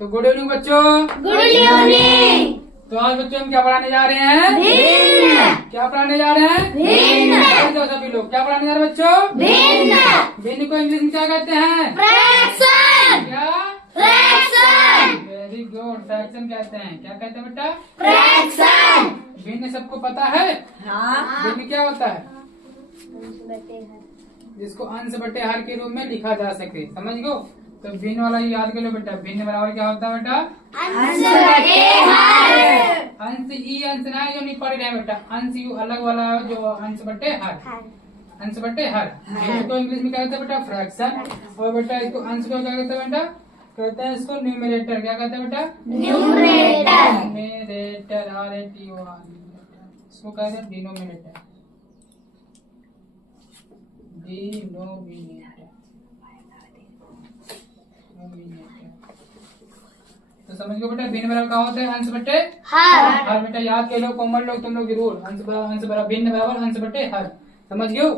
तो good evening बच्चों। Good evening. तो आज बच्चों हम क्या पढ़ाने जा रहे हैं? भिन्न। क्या पढ़ाने जा रहे हैं? भिन्न। तो सभी लोग क्या पढ़ाने जा रहे हैं बच्चों? भिन्न। भिन्न को इंग्लिश में क्या कहते हैं? फ्रैक्शन। क्या? फ्रैक्शन। वेरी गुड, फ्रैक्शन कहते हैं। क्या कहते हैं बेटा? फ्रैक्शन। भिन्न सबको पता है? हाँ। भिन्न क्या होता है? जिसको अंश बटे हर के रूप में लिखा जा सके, समझ गो। तो भिन्न वाला ही याद कर लो बेटा। भिन्न बराबर क्या होता है बेटा? अंश बटे हर। अंश ई अंश ना जो नहीं पढ़ रहे हैं बेटा। अंश यू अलग वाला है जो अंश बटे हर। अंश बटे हर इसको इंग्लिश में क्या कहते हैं बेटा? फ्रैक्शन। और बेटा इसको अंश को क्या कहते हैं बेटा? कहते हैं इसको न्यूमरेटर। क्या कहते हैं बेटा? न्यूमरेटर। Numerator RATOR। इसको कहते हैं डिनोमिनेटर। डिनोमिनेटर। तो समझ गए बेटा। भिन्न बराबर क्या होता है? अंश बटे हर। हर। बेटा याद कर लो, कॉमन लोग तुम लोग जरूर। अंश बराबर भिन्न बराबर अंश बटे हर। समझ गए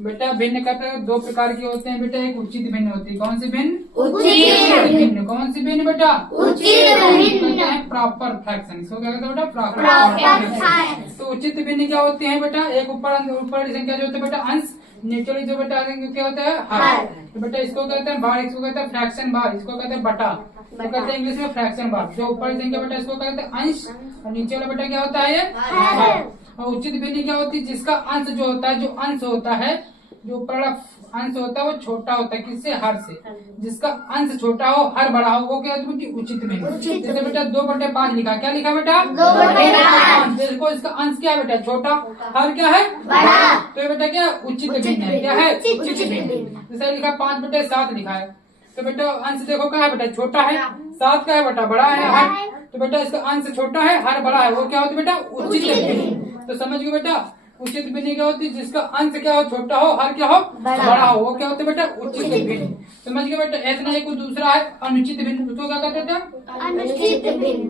बेटा। भिन्न का दो प्रकार के होते हैं बेटा। एक उचित भिन्न होती है। कौन सी भिन्न? उचित भिन्न। कौन सी भिन्न बेटा? उचित भिन्न। Proper fraction. इसको क्या कहते हैं बेटा? Proper proper. फ्रैक्शन। तो उचित भिन्न क्या होती है बेटा? एक ऊपर ऊपर संख्या जो होती है बेटा अंश, नीचे वाली जो बेटा क्या होता है? हर। तो बेटा इसको कहते हैं बार, इसको कहते हैं फ्रैक्शन बार, इसको कहते हैं बटा। तो कहते हैं इंग्लिश में फ्रैक्शन बार। जो ऊपर संख्या बेटा इसको कहते हैं अंश, और नीचे वाला बेटा क्या होता है? ये हर। और उचित भिन्न क्या होती है? जिसका अंश जो होता है, जो अंश होता है, जो ऊपर वाला अंश होता है वो छोटा होता है। किससे? हर से। जिसका अंश छोटा हो हर बड़ा हो वो क्या होती है? उचित भिन्न। जैसे बेटा 2/5 लिखा। क्या लिखा बेटा? 2/5। देखो इसका अंश क्या है बेटा? छोटा। हर क्या है? बड़ा। तो ये बेटा क्या? उचित भिन्न है। क्या है? उचित भिन्न। भिन्न। जैसे लिखा 5/7 लिखा है। तो बेटा अंश देखो क्या है बेटा? छोटा है। 7 का है बेटा? बड़ा है। हर। तो बेटा इसका अंश छोटा है, हर बड़ा है, वो क्या होती है बेटा? उचित भिन्न। तो समझ गए बेटा। उचित भिन्न क्या होती है? जिसका अंश क्या हो? छोटा हो, हर क्या हो? बड़ा हो, वो क्या होता है बेटा? उचित भिन्न। समझ गए बेटा। इतना एक दूसरा है अनुचित भिन्न। उसको क्या कहते हैं? अनुचित भिन्न।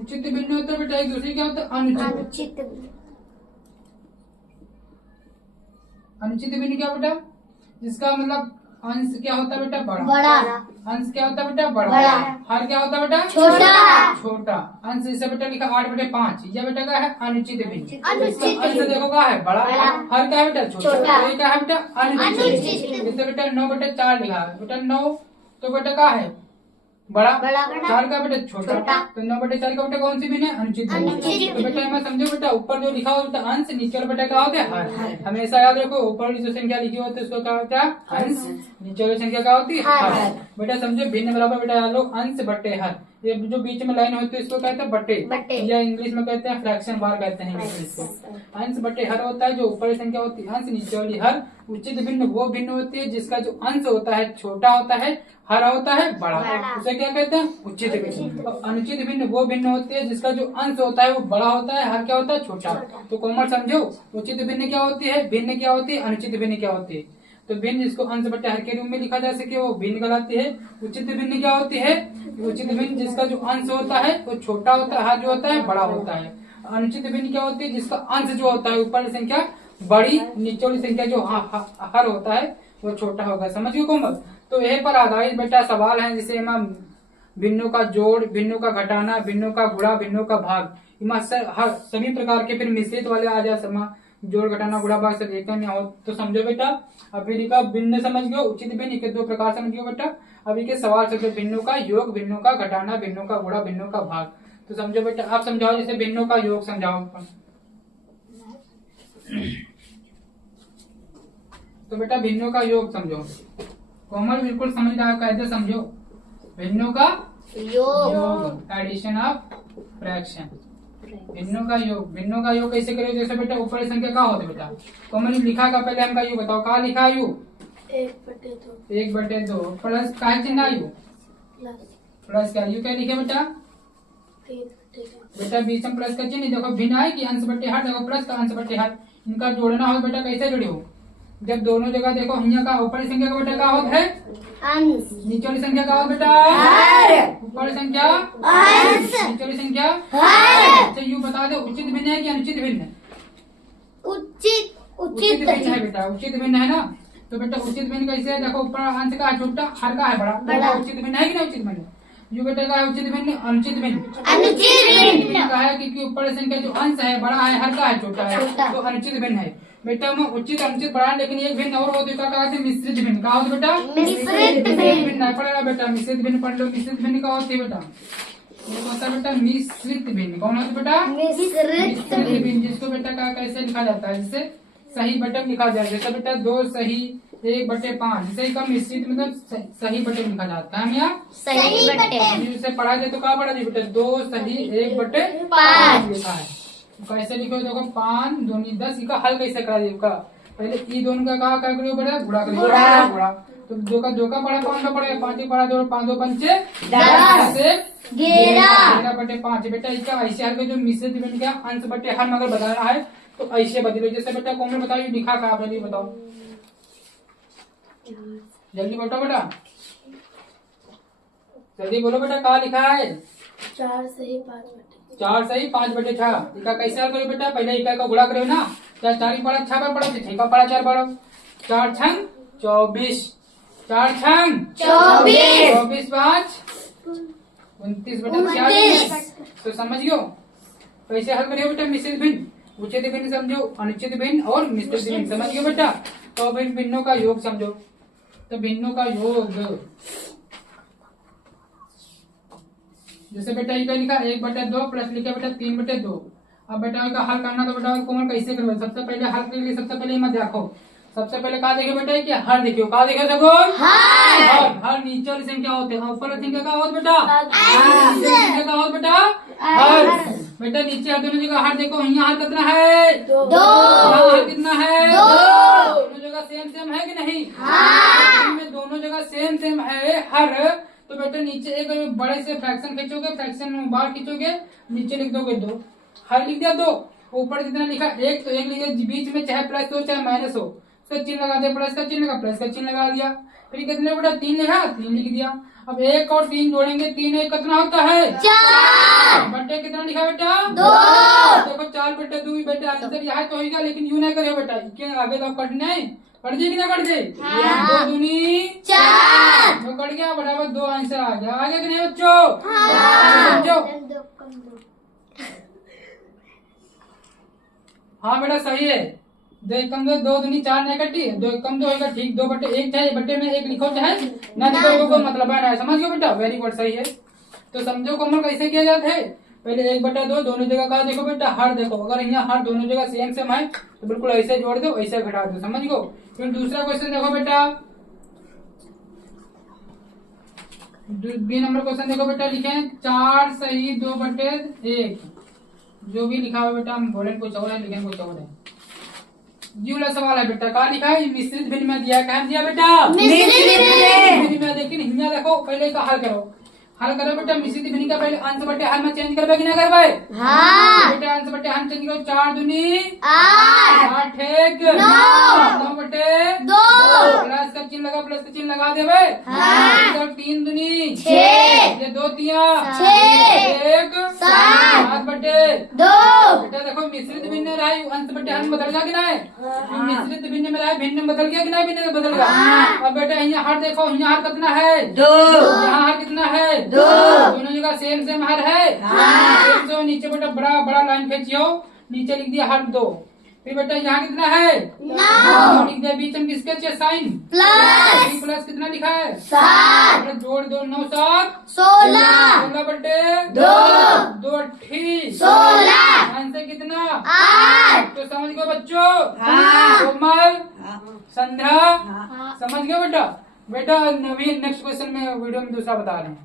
उचित भिन्न होता है बेटा। एक दूसरे क्या होता है? अनुचित। अनुचित अनुचित भिन्न क्या बेटा? जिसका मतलब अंश क्या होता है बेटा? बड़ा। अंश क्या होता है बेटा? बड़ा। बड़ा। हर क्या होता है बेटा? छोटा। छोटा। अंश जैसे बेटा लिखा 8/5। यह बेटा क्या है? अनुचित भिन्न। अनुचित अंश देखो क्या है? बड़ा। बड़ा। हर क्या है बेटा? छोटा। छोटा। ये क्या है बेटा? अनुचित अनुचित भिन्न। भिन्न। जैसे बेटा 9/4 लिखा है। बेटा 9 तो बेटा क्या है? बड़ा। बड़ा। 4 का बेटा? छोटा। छोटा। तो 9/4 का बेटा कौन सी भिन्न है? अनुचित भिन्न। अनुचित तो बेटा मैं समझो बेटा ऊपर जो लिखा होता है अंश, नीचे वाला बेटा क्या होता है? हर। हमेशा याद रखो ऊपर जो संख्या लिखी होती है उसको क्या होता है? अंश। नीचे वाली संख्या क्या होती है? हर। बेटा समझो भिन्न बराबर बेटा याद लो अंश बटे हर। ये जो बीच में लाइन होती है इसको कहते हैं बटे। या इंग्लिश में कहते हैं फ्रैक्शन बार कहते हैं इसको। अंश बटे हर होता है जो ऊपर संख्या होती है अंश, नीचे वाली हर। उचित भिन्न वो भिन्न होती है जिसका जो अंश होता है छोटा होता है, हर होता है बड़ा। उसे क्या कहते हैं? उचित भिन्न। और अनुचित भिन्न वो भिन्न होती है जिसका जो अंश होता है वो बड़ा होता है, हर क्या होता है? छोटा। तो कॉमन समझो उचित भिन्न क्या होती है, भिन्न क्या होती है, अनुचित भिन्न क्या होती है। तो भिन्न जिसको अंश बटे हर के रूप में लिखा जा सके वो भिन्न कहलाती है। उचित भिन्न क्या होती है? उचित भिन्न जिसका जो अंश होता है वो छोटा होता है, हर जो होता है बड़ा होता है। अनुचित भिन्न क्या होती है? जिसका अंश जो होता है ऊपर संख्या बड़ी, नीचे वाली संख्या जो हर होता है वो छोटा होगा। समझ गए कोमल? तो यही पर आधारित बेटा सवाल है जिसे हम भिन्नों का जोड़, भिन्नों का घटाना, भिन्नों का गुणा, भिन्नों का भाग, हर सभी प्रकार के फिर मिश्रित वाले आ जाए समा जोड़ घटाना गुणा भाग सब एक में हो। तो समझो बेटा अभी लिखा भिन्न समझ गयो, उचित भिन्न के दो प्रकार समझ गयो बेटा। अभी के सवाल से भिन्नों का योग, भिन्नों का घटाना, भिन्नों का गुणा, भिन्नों का भाग। तो समझो बेटा आप समझाओ जैसे भिन्नों का योग समझाओ। तो बेटा भिन्नों का योग समझो। कोमल बिल्कुल समझदार कैसे समझो। भिन्नों का योग, एडिशन ऑफ फ्रैक्शन। भिन्नों का योग, भिन्नों का योग कैसे करें? जैसे बेटा ऊपर संख्या क्या होती है बेटा? कोमल लिखा का पहले हमका यू बताओ। क्या लिखा यू? 1/2 प्लस का चिन्ह यू प्लस क्या यू क्या लिखे बेटा? बेटा बीच में प्लस का चिन्ह देखो भिन्न है कि अंश बटे हर। देखो प्लस का अंश बटे हर इनका जोड़ना हो बेटा कैसे जोड़े हो? जब दोनों जगह देखो यहाँ का ऊपर संख्या का बेटा क्या होता है? अंश। नीचे वाली संख्या क्या हो बेटा? हर। ऊपर संख्या अंश। नीचे वाली संख्या हर। अच्छा यू बता दो उचित भिन्न है कि अनुचित भिन्न है? उचित भिन्न है बेटा, उचित भिन्न है ना। तो बेटा उचित भिन्न कैसे है? देखो ऊपर अंश का है छोटा, हर का है बड़ा। बड़ा। उचित भिन्न है कि ना उचित भिन्न? यू बेटा का है उचित भिन्न अनुचित भिन्न। अनुचित भिन्न। का है क्योंकि ऊपर संख्या जो अंश है बड़ा है, हर का है छोटा है, छोटा। तो अनुचित भिन्न है बेटा। में उचित अनुचित बड़ा है, लेकिन एक भिन्न और होते का कहा थे मिश्रित भिन्न। कहा होता बेटा मिश्रित भिन्न। नहीं पड़ेगा बेटा, मिश्रित भिन्न पढ़ लो। मिश्रित भिन्न का होती है बेटा, ये होता है बेटा मिश्रित भिन्न। कौन होता है बेटा मिश्रित भिन्न, जिसको बेटा का कैसे लिखा जाता है, जिसे सही बटन लिखा जाए। जैसे बेटा 2 सही 1/5, जिसे का मिश्रित मतलब सही बटन लिखा जाता है। हम यहाँ सही बटे जिसे पढ़ा जाए तो कहा पढ़ा जाए बेटा 2 सही 1/5 लिखा है। कैसे लिखो देखो 5 दूनी 10, इसका हल कैसे करा जाए का, पहले ई दोनों का कहा क्या करियो बेटा गुणा करियो, गुणा तो 2 का 2 का पड़ा 5 का पड़ेगा, 5 ही पड़ा 2 5 2 पंचे 10 11/5 बेटा। इसका ऐसे हल जो मिश्रित भिन्न का अंश बटे हल अगर बताना है तो ऐसे बदलो। जैसे बेटा कौन बताओ ये लिखा कहा जल्दी बताओ, जल्दी बताओ बेटा, जल्दी बोलो बेटा कहा लिखा है 4 सही 5 बटे 4 सही 5/6। इका कैसे हल करो बेटा, पहले इका का गुणा करो ना, 4 पड़ा 6 बार पड़ा 6 का पड़ा 4 बार, 4 छंग 24, 4 छंग 24 24 5 29 बेटा 40। तो समझ गयो कैसे हल करियो बेटा मिश्रित भिन्न, उचित भिन्न समझो, अनुचित भिन्न और मिश्रित भिन्न समझ गयो बेटा। तो भिन्नों का योग समझो, तो भिन्नों का योग जैसे बेटा ये लिखा 1/2 प्लस लिखा बेटा 3/2। अब बेटा का हल करना तो बेटा कोमल कैसे करोगे, सबसे पहले हल के लिए सबसे पहले मत देखो, सबसे पहले कहा देखियो बेटा कि हर देखियो, कहा देखियो देखो हर नीचे वाली संख्या होते हैं, ऊपर वाली संख्या का होता बेटा संख्या का होता बेटा हर। बेटा नीचे हर दोनों जगह हर देखो, यहाँ हर कितना है 2, यहाँ हर कितना है 2, दोनों जगह सेम है कि नहीं, में दोनों जगह सेम है हर। तो बेटा नीचे एक बड़े से फ्रैक्शन खींचोगे, फ्रैक्शन बाहर खींचोगे, नीचे लिख दोगे 2, हर लिख दिया 2, ऊपर जितना लिखा 1 तो 1 लिख दिया, बीच में चाहे प्लस हो चाहे माइनस हो उसका चिन्ह लगा दिया, प्लस का चिन्ह लगा प्लस का चिन्ह लगा दिया। फिर कितने बेटा 3 लिखा 3 लिख दिया। अब 1 और 3 जोड़ेंगे, 3 1 कितना होता है 4, बटे कितना लिखा बेटा 2, देखो 4/2 बेटा आंसर यहाँ तो होगा, लेकिन यूं नहीं करियो बेटा, इसके आगे तो कटना है, कट जाए कि ना कट जाए, 2 दूनी 4 तो कट गया बराबर 2 आंसर आ गया। आगे कि नहीं बच्चों समझो, हाँ बेटा सही है, 2 एकम 2 2 दूनी 4 नहीं कटी, 2 एकम 2 होगा ठीक, 2/1 चाहे बटे में 1 लिखो चाहे ना लिखो कोई मतलब है ना, समझ गयो बेटा, वेरी गुड सही है। तो समझो कोमल कैसे किया जाता है, पहले 1/2 दोनों जगह का देखो बेटा हर देखो, अगर यहाँ हर दोनों जगह सेम है तो बिल्कुल ऐसे जोड़ दो ऐसे घटा दो, समझ गो। फिर दूसरा क्वेश्चन देखो बेटा, बी नंबर क्वेश्चन देखो बेटा, लिखे 4 सही 2/1, जो भी लिखा हुआ बेटा हम बोले कुछ और है, लिखे कुछ और है। ये वाला सवाल है बेटा, कहा लिखा है मिश्रित भिन्न में दिया, कहा दिया बेटा मिश्रित भिन्न में, लेकिन यहाँ देखो पहले का हल करो, हल करो बेटा मिश्रित भिन्न का पहले अंश बटे हल में चेंज करबे कि ना करबे, बेटा अंश बटे हल चेंज करो, 4 दूनी 8 1 9/2 प्लस का चिन्ह लगा, प्लस का चिन्ह लगा देवे, 3 दूनी 6, ये 2 तिया 1 7/2 बेटा देखो मिश्रित भिन्न रहा है, अंश बटे हल बदल गया कि नहीं, मिश्रित भिन्न में रहा है, भिन्न बदल गया कि नहीं, भिन्न बदल गया। अब बेटा यहाँ हर देखो, यहाँ हर कितना है 2, यहाँ हर कितना है 2, दोनों जगह सेम हर है, तो नीचे बेटा बड़ा लाइन खींचियो, नीचे लिख दिया हर 2। फिर बेटा यहाँ कितना है 9, लिख दिया, बीच में किसके चाहिए साइन प्लस कितना लिखा है 7, जोड़ 2 9 7 16/2 2 8 16, आंसर कितना 8। तो समझ गए बच्चों, कोमल संध्या समझ गए बेटा। बेटा नवीन नेक्स्ट क्वेश्चन में वीडियो में दूसरा बता रहे हैं।